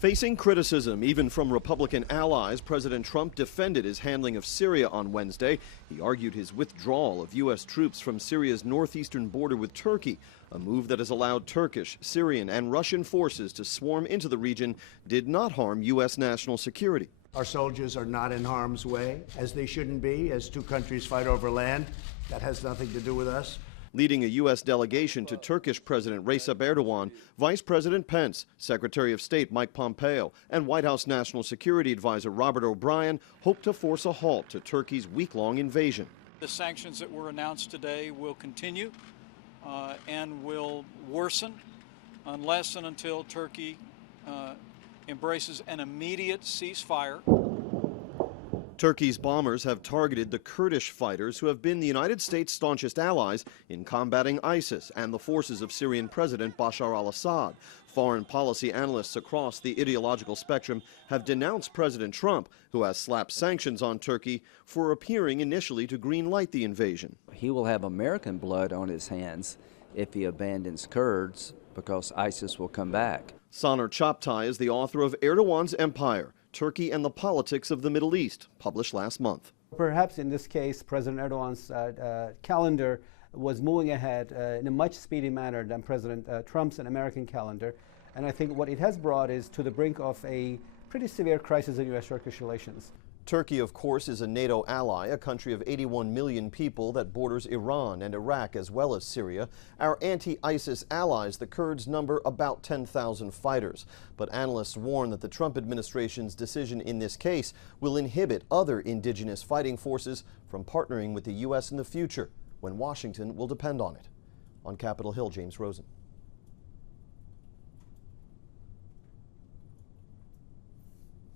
Facing criticism, even from Republican allies, President Trump defended his handling of Syria on Wednesday. He argued his withdrawal of U.S. troops from Syria's northeastern border with Turkey, a move that has allowed Turkish, Syrian, and Russian forces to swarm into the region, did not harm U.S. national security. Our soldiers are not in harm's way, as they shouldn't be, as two countries fight over land. That has nothing to do with us. Leading a U.S. delegation to Turkish President Recep Erdogan, Vice President Pence, Secretary of State Mike Pompeo, and White House National Security Advisor Robert O'Brien hope to force a halt to Turkey's week-long invasion. The sanctions that were announced today will continue and will worsen unless and until Turkey embraces an immediate ceasefire. Turkey's bombers have targeted the Kurdish fighters who have been the United States' staunchest allies in combating ISIS and the forces of Syrian President Bashar al-Assad. Foreign policy analysts across the ideological spectrum have denounced President Trump, who has slapped sanctions on Turkey, for appearing initially to green-light the invasion. He will have American blood on his hands if he abandons Kurds, because ISIS will come back. Synclair Broadcast is the author of Erdogan's Empire, Turkey and the Politics of the Middle East, published last month. Perhaps in this case, President Erdogan's calendar was moving ahead in a much speedy manner than President Trump's and American calendar. And I think what it has brought is to the brink of a pretty severe crisis in U.S.-Turkish relations. Turkey, of course, is a NATO ally, a country of 81 million people that borders Iran and Iraq as well as Syria. Our anti-ISIS allies, the Kurds, number about 10,000 fighters. But analysts warn that the Trump administration's decision in this case will inhibit other indigenous fighting forces from partnering with the U.S. in the future, when Washington will depend on it. On Capitol Hill, James Rosen.